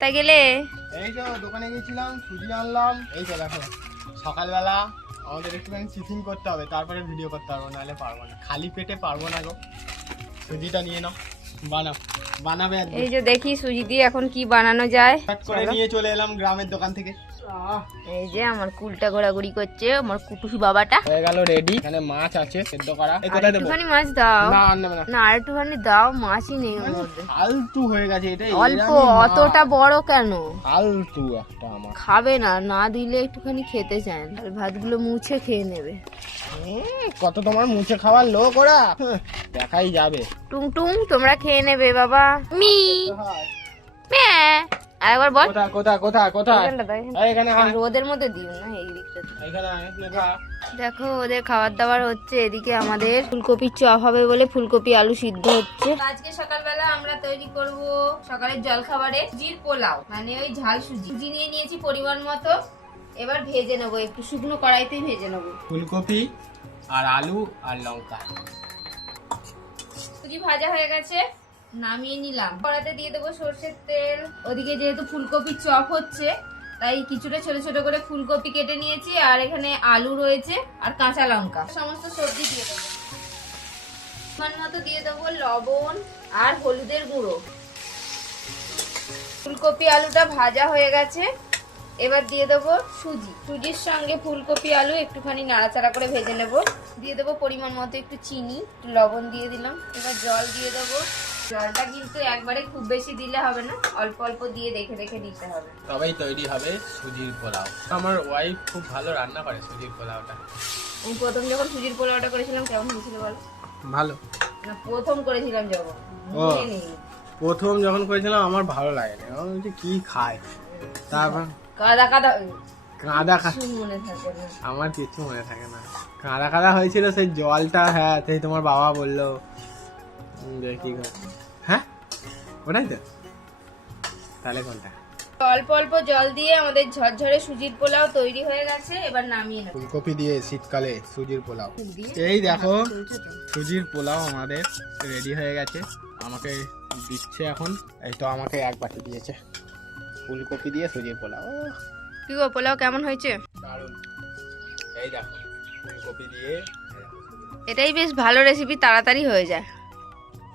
তাই গেলে এই তো দোকানে গেছিলাম, সুজি আনলাম। এই তো দেখো, সকালবেলা আমাদের একটুখানি টিফিন করতে হবে, তারপরে ভিডিও করতে পারবো, নাহলে পারবো না, খালি পেটে পারবো না গো। সুজিটা নিয়ে নাও, বানাবে আজকে। এই যে দেখি সুজি দিয়ে এখন কি বানানো যায়। কাট করে নিয়ে চলে এলাম গ্রামের দোকান থেকে। এই যে আমার কুলটা ঘোরাঘুরি করছে আমার কুটুস বাবাটা। হয়ে গেল রেডি। এখানে মাছ আছে সেদ্ধ করা। এই কোথায় দেবো? একটুখানি মাছ দাও। না আর নেবে না। না আর একটুখানি দাও, মাছই নেই ওর মধ্যে। ফালতু হয়ে গেছে এটা, অল্প, অতটা বড় কেন? ফালতু একটা আমার। খাবে না, না দিলে একটুখানি খেতে চায় না, ভাতগুলো মুছে খেয়ে নেবে। কত তোমার মুছে খাওয়ার লোক ওরা, দেখাই যাবে। টুং টুং তোমরা খেয়ে নেবে বাবা। মি ম্যা আরেকবার বল। কোথায় এখানটা দাও, এখানটা। এখানে আর রোদের মধ্যে দিও না, এই দিকটা। এখানে দেখো ওদের খাবার দাবার হচ্ছে, এদিকে আমাদের ফুলকপির চপ হবে বলে ফুলকপি আলু সিদ্ধ হচ্ছে। আজকে সকালবেলা আমরা তৈরি করব সকালের জলখাবারে সুজির পোলাও, মানে ওই ঝাল সুজি। সুজি নিয়ে নিয়েছি পরিমাণ মতো, এবার ভেজে নেবো, একটু শুকনো কড়াইতেই ভেজে নেবো। ফুলকপি আর আলু আর লঙ্কা। সুজি ভাজা হয়ে গেছে, নামিয়ে নিলাম। কড়াইতে দিয়ে দেবো সরষের তেল। ওদিকে যেহেতু ফুলকপির চপ হচ্ছে, তাই কিছুটা ছোট ছোট করে ফুলকপি কেটে নিয়েছি, আর এখানে আলু রয়েছে আর কাঁচা লঙ্কা, সমস্ত সবজি দিয়ে দেবো। পরিমাণ মতো দিয়ে দেবো লবণ আর হলুদের গুঁড়ো। ফুলকপি আলুটা ভাজা হয়ে গেছে, এবার দিয়ে দেবো সুজি। সুজির সঙ্গে ফুলকপি আলু একটুখানি নাড়াচাড়া করে ভেজে নেব। দিয়ে দেবো পরিমাণ মতো একটু চিনি, একটু লবণ দিয়ে দিলাম। এবার জল দিয়ে দেবো। জলটা কিন্তু একবারে খুব বেশি দিলে হবে না, অল্প অল্প দিয়ে দেখে দেখে দিতে হবে। তবেই তৈরি হবে সুজির পোলাও। আমার ওয়াইফ খুব ভালো রান্না করে সুজির পোলাওটা। আমি প্রথম যখন সুজির পোলাওটা করেছিলাম কেমন হয়েছিল বলো? ভালো। না প্রথম করেছিলাম যখন, মনে নেই। প্রথম যখন করেছিলাম আমার ভালো লাগেনি, আমার বলছি কি খায়। তারপর কাদা কাদা কাদা মনে থাকে না আমার কিছু মনে থাকে না। কাদা কাদা হয়েছিল সেই জলটা। হ্যাঁ, সেই তোমার বাবা বললো কি, হ্যাঁ ওটাই তো। তাহলে কোনটা? অল্প অল্প জল দিয়ে আমাদের ঝরঝরে সুজির পোলাও তৈরি হয়ে গেছে, এবার নামিয়ে নেব। ফুলকপি দিয়ে শীতকালে সুজির পোলাও। এই দেখো সুজির পোলাও আমাদের রেডি হয়ে গেছে, আমাকে দিচ্ছে এখন। এই তো আমাকে এক বাটি দিয়েছে ফুলকপি দিয়ে সুজির পোলাও। কি গো পোলাও কেমন হয়েছে? দারুণ। এই দেখো ফুলকপি দিয়ে। এটাই বেশ ভালো রেসিপি, তাড়াতাড়ি হয়ে যায়।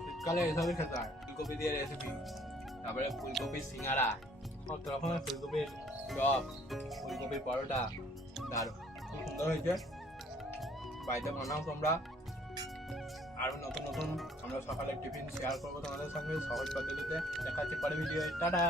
শীতকালে এসবই খেতে হয়, ফুলকপি দিয়ে রেসিপি। তারপরে ফুলকপির সিঙ্গারা, সব রকমের ফুলকপির চপ, ফুলকপির পরোটা, দারুণ, খুব সুন্দর হয়েছে। বাড়িতে বানাও তোমরা। আরো নতুন নতুন আমরা সকালে টিফিন শেয়ার করবো তোমাদের সঙ্গে সহজ পদ্ধতিতে। দেখা হচ্ছে পরের ভিডিও। টাটা।